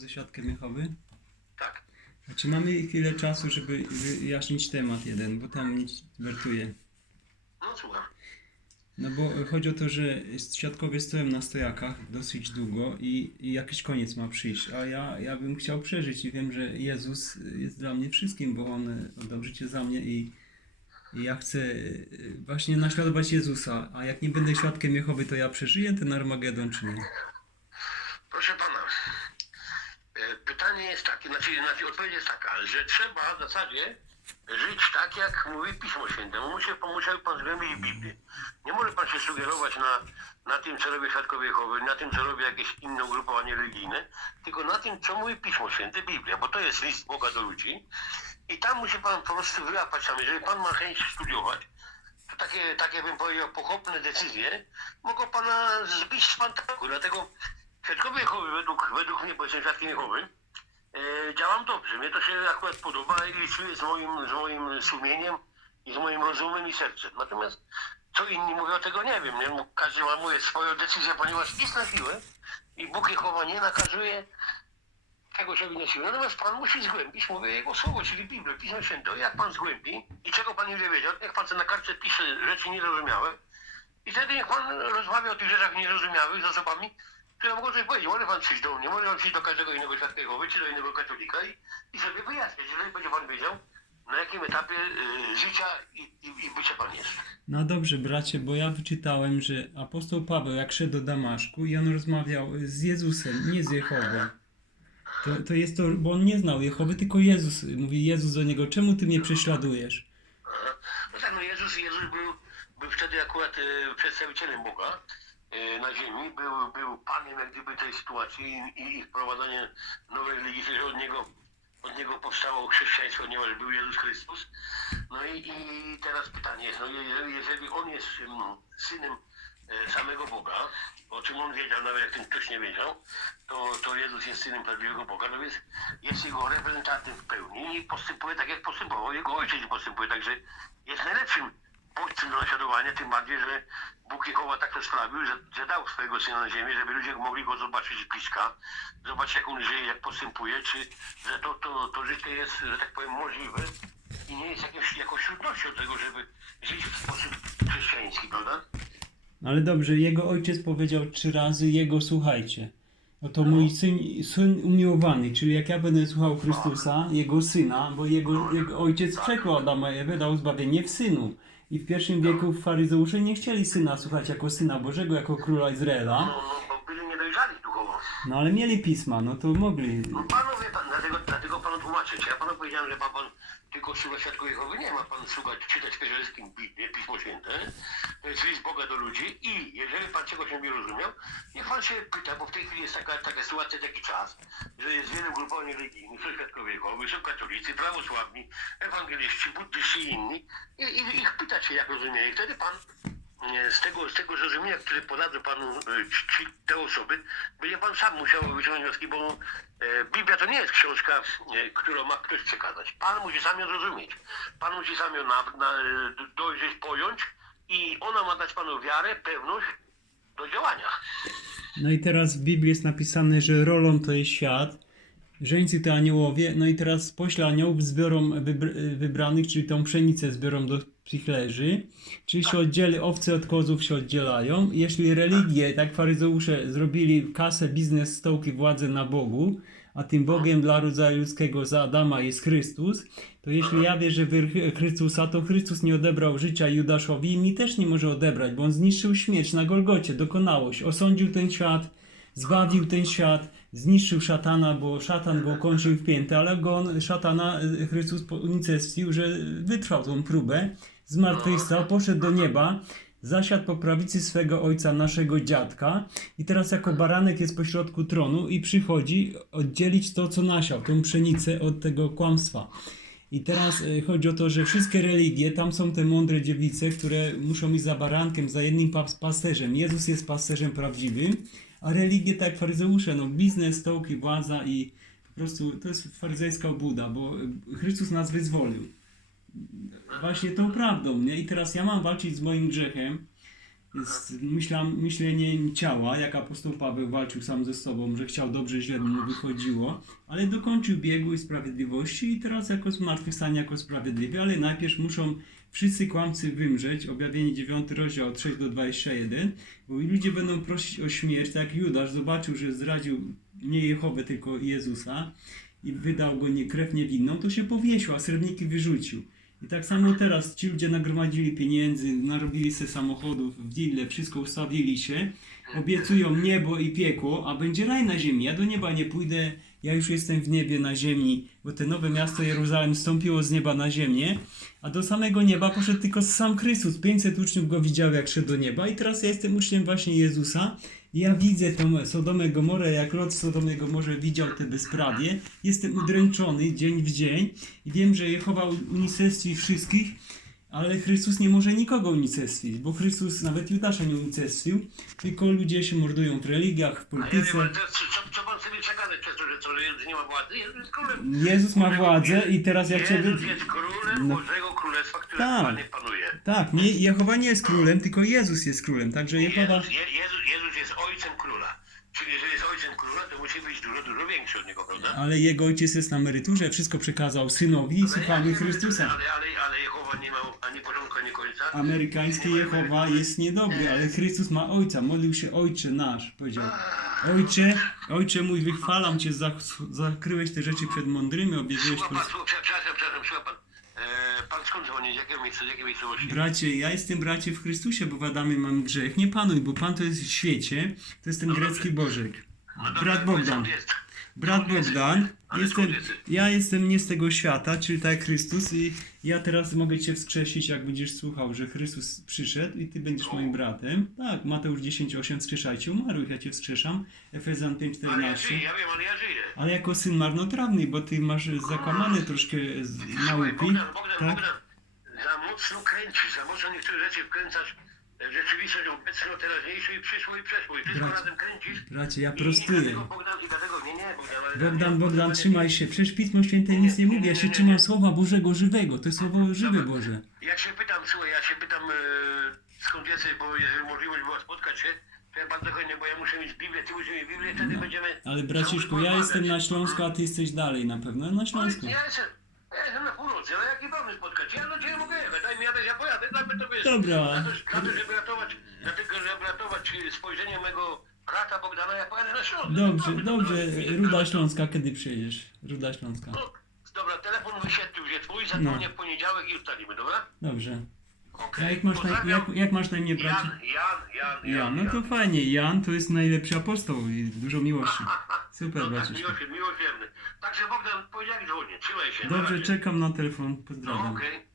ze świadkiem Jehowy? Tak. A czy mamy chwilę czasu, żeby wyjaśnić temat jeden, bo tam nic wertuje. No słucham. No bo chodzi o to, że świadkowie stoją na stojakach dosyć długo i, i jakiś koniec ma przyjść, a ja, ja bym chciał przeżyć i wiem, że Jezus jest dla mnie wszystkim, bo On oddał życie za mnie i, i ja chcę y, właśnie naśladować Jezusa, a jak nie będę świadkiem Jehowy, to ja przeżyję ten Armagedon czy nie? Proszę pana, e, jest takie, znaczy, znaczy odpowiedź jest taka, że trzeba w zasadzie żyć tak, jak mówi Pismo Święte. Musi, musiał pan zgłębić Biblię. Nie może pan się sugerować na, na tym, co robią Świadkowie Jehowy, na tym, co robi jakieś inne ugrupowanie religijne, tylko na tym, co mówi Pismo Święte, Biblia, bo to jest list Boga do ludzi i tam musi pan po prostu wyłapać sam. Jeżeli pan ma chęć studiować, to takie, takie bym powiedział, pochopne decyzje mogą pana zbić z pantaku. Dlatego Świadkowie Jehowy według, według mnie, bo jestem Świadkiem Jehowy, działam dobrze. Mnie to się akurat podoba i licuje z moim, z moim sumieniem i z moim rozumem i sercem. Natomiast co inni mówią, tego nie wiem. Nie? No, Każdy ma moje swoją decyzję, ponieważ jest na siłę i Bóg Jehowa nie nakazuje tego sobie na siłę. Natomiast Pan musi zgłębić, mówię, Jego słowo, czyli Biblię, Pismo Święte. Jak Pan zgłębi i czego Pan nie wiedział, niech Pan na kartce pisze rzeczy niezrozumiałe i wtedy niech Pan rozmawia o tych rzeczach niezrozumiałych z osobami, które mogą coś powiedzieć. Może Pan przyjść do mnie, może Pan przyjść do każdego innego świadka Jehowy, czy do innego katolika i, i sobie wyjaśnić, jeżeli będzie Pan wiedział, na jakim etapie y, życia i, i, i bycia Pan jest. No dobrze, bracie, bo ja wyczytałem, że apostoł Paweł, jak szedł do Damaszku i on rozmawiał z Jezusem, nie z Jehową. To, to jest to, bo on nie znał Jehowy, tylko Jezus. Mówi Jezus do niego, czemu ty mnie prześladujesz? No tak, no Jezus, Jezus był, był wtedy akurat e, przedstawicielem Boga na ziemi, był, był panem jak gdyby tej sytuacji i, i ich prowadzenie nowej religii, że od niego, od niego powstało chrześcijaństwo, ponieważ był Jezus Chrystus. No i, i teraz pytanie jest, no jeżeli, jeżeli on jest synem e, samego Boga, o czym on wiedział, nawet jak ten ktoś nie wiedział, to, to Jezus jest synem prawdziwego Boga, no więc jest jego reprezentantem w pełni i postępuje tak, jak postępował jego ojciec postępuje, także jest najlepszym bodźcem do naśladowania, tym bardziej, że Bóg Jehowa tak to sprawił, że, że dał swojego Syna na ziemię, żeby ludzie mogli go zobaczyć z bliska, zobaczyć jak on żyje, jak postępuje, czy że to, to, to życie jest, że tak powiem, możliwe i nie jest jakimś, jakąś trudnością tego, żeby żyć w sposób chrześcijański, prawda? Ale dobrze, jego ojciec powiedział trzy razy, jego słuchajcie. Oto mój syn, syn umiłowany, czyli jak ja będę słuchał Chrystusa, jego syna, bo jego, jego ojciec przeklął Adama i Ewę, dał zbawienie w synu. I w pierwszym wieku faryzeusze nie chcieli syna słuchać jako syna Bożego, jako króla Izraela, No, no bo byli niedojrzali duchowo. no ale mieli pisma, no to mogli. No panowie, pan, dlatego, Czy ja panu powiedziałem, że ma pan tylko słuchać Świadków Jehowy? Nie ma pan słuchać, czytać przede wszystkim Biblię, Pismo Święte. To jest list Boga do ludzi i jeżeli pan czegoś nie rozumiał, niech pan się pyta, bo w tej chwili jest taka, taka sytuacja, taki czas, że jest wiele ugrupowań religijnych, są Świadkowie Jehowy, są katolicy, prawosławni, ewangeliści, buddyści i inni i, i ich pytać się, jak rozumieją. I wtedy pan z tego, z tego zrozumienia, które podadzą panu e, te osoby, będzie pan sam musiał wyciągnąć wnioski, bo e, Biblia to nie jest książka, e, którą ma ktoś przekazać. Pan musi sam ją zrozumieć. Pan musi sam ją na, na, dojrzeć, pojąć i ona ma dać panu wiarę, pewność do działania. No i teraz w Biblii jest napisane, że rolą to jest świat, żeńcy to aniołowie, no i teraz pośle aniołów zbiorą wybr- wybranych, czyli tą pszenicę zbiorą do spichlerzy, czyli się oddzieli, owce od kozów się oddzielają. Jeśli religie, tak faryzeusze, zrobili kasę, biznes, stołki, władzę na Bogu, a tym Bogiem dla rodzaju ludzkiego za Adama jest Chrystus, to jeśli ja wierzę w Chrystusa, to Chrystus nie odebrał życia Judaszowi i mi też nie może odebrać, bo on zniszczył śmierć na Golgocie, dokonałość, osądził ten świat, zbawił ten świat, zniszczył szatana, bo szatan go kończył w piętę, ale go szatana e, Chrystus unicestwił, że wytrwał tą próbę, zmartwychwstał, poszedł do nieba, zasiadł po prawicy swego ojca, naszego dziadka i teraz jako baranek jest pośrodku tronu i przychodzi oddzielić to, co nasiał, tą pszenicę od tego kłamstwa. I teraz e, chodzi o to, że wszystkie religie, tam są te mądre dziewice, które muszą iść za barankiem, za jednym pas- pasterzem. Jezus jest pasterzem prawdziwym, a religie tak faryzeusze, no biznes, stołki, władza i po prostu to jest faryzejska obłuda, bo e, Chrystus nas wyzwolił. Właśnie tą prawdą, nie? I teraz ja mam walczyć z moim grzechem jest myślam, myślenie ciała, jak apostoł Paweł walczył sam ze sobą, że chciał dobrze, źle mu wychodziło, ale dokończył biegłej sprawiedliwości i teraz jako zmartwychwstanie jako sprawiedliwy, ale najpierw muszą wszyscy kłamcy wymrzeć, objawienie 9 rozdział od 6 do 21, bo ludzie będą prosić o śmierć, tak Judasz zobaczył, że zdradził nie Jehowę, tylko Jezusa i wydał go nie, krew niewinną, to się powiesił, a srebrniki wyrzucił. I tak samo teraz ci ludzie nagromadzili pieniędzy, narobili sobie samochodów w dille, wszystko ustawili się, obiecują niebo i piekło, a będzie raj na ziemi. Ja do nieba nie pójdę, ja już jestem w niebie na ziemi, bo te nowe miasto Jeruzalem stąpiło z nieba na ziemię, a do samego nieba poszedł tylko sam Chrystus. 500 uczniów go widział, jak szedł do nieba i teraz ja jestem uczniem właśnie Jezusa. Ja widzę tą Sodomę Gomorę, jak Lot Sodomę Gomorze widział te bezprawie. Jestem udręczony dzień w dzień i wiem, że Jehowa unicestwi wszystkich, ale Chrystus nie może nikogo unicestwić, bo Chrystus nawet Judasza nie unicestwił, tylko ludzie się mordują w religiach, w A ja wiem, polityce. sobie przekazać przez to, że co, Jezus nie ma władzy? Jezus jest królem. Jezus ma władzę i teraz jak cię... Jezus jest królem No. Bożego Królestwa, które Tak. panuje. Tak, nie, Jehowa nie jest królem, tylko Jezus jest królem, także Jehowa... Jezus, Je, Jezus, Jezus jest ojcem króla. Czyli jeżeli jest ojcem króla, to musi być dużo, dużo większy od niego, prawda? Ale jego ojciec jest na emeryturze, wszystko przekazał synowi i słuchamy Chrystusa. Ale, ale, ale Jehowa nie ma ani początku, ani końca. Amerykański Jehowa jest niedobry, ale Chrystus ma ojca. Modlił się Ojcze nasz, powiedział. Ojcze, Ojcze mój, wychwalam Cię, zak- zakryłeś te rzeczy przed mądrymi, objawiłeś Słucha pan, słucha, przepraszam, przepraszam, słucha pan. E, pan skąd dzwoni? Z jakiego miejsca, z jakiej miejscowości? Bracie, ja jestem bracie w Chrystusie, bo w Adamie mam grzech. Nie panuj, bo Pan to jest w świecie, to jest ten grecki Bożek. No Brat Bogdan. Brat? Bogdan, jestem, ja jestem nie z tego świata, czyli tak jak Chrystus i ja teraz mogę Cię wskrzesić, jak będziesz słuchał, że Chrystus przyszedł i Ty będziesz moim bratem. Tak, Mateusz 10,8 wskrzeszajcie umarłych, ja Cię wskrzeszam. Efezjan Ale ja 5,14. żyję, ja wiem, ale ja żyję. Ale jako syn marnotrawny, bo Ty masz zakłamane troszkę z Słuchaj, nauki. Bogdan, Bogdan, Tak? Bogdan, za mocno kręcisz, za mocno niektóre rzeczy wkręcasz rzeczywistość obecną, teraźniejszą i przyszłą i przeszłą. I wszystko Bracie, razem kręcisz. Bracie, ja I prostuję. dlatego Bogdan, i dlatego, nie, nie, Bogdan, ale... Bogdan, Bogdan, trzymaj się. Przecież Pismo Święte nic nie mówi. Ja się trzymam Słowa Bożego żywego. To jest Słowo żywe Boże. Ja się pytam, słuchaj, ja się pytam, e, skąd jesteś, bo jeżeli możliwość była spotkać się, to ja bardzo chętnie, bo ja muszę mieć Biblię, ty musisz mieć Biblię, wtedy będziemy... No, Ale braciszku, ja jestem na Śląsku, a ty jesteś dalej na pewno. Na Śląsku. Ja jestem, ja jestem na północy, ale jaki mamy spotkać? Ja do ciebie mogę ja pojadę, mnie to wiesz. Dobra. Na to, na to, żeby ratować, dlatego, żeby ratować spojrzenie mego brata Bogdana, ja pojadę na Śląsk. Dobrze, dobrze. dobra. Ruda Śląska, kiedy przyjedziesz? Ruda Śląska. No, Dobra, telefon wyświetlił się twój, No. zadzwonię w poniedziałek i ustalimy, dobra? Dobrze. Okej. A jak masz na, jak, jak masz na imię, bracie? Jan, Jan, Jan, Jan, no to fajnie. Jan to jest najlepszy apostoł i dużo miłości. Super, No tak, braciszku. miłosierny. Także Bogdan, powiedział dzwonię, trzymaj się. Dobrze, czekam na telefon. No Pozdrawiam. okej.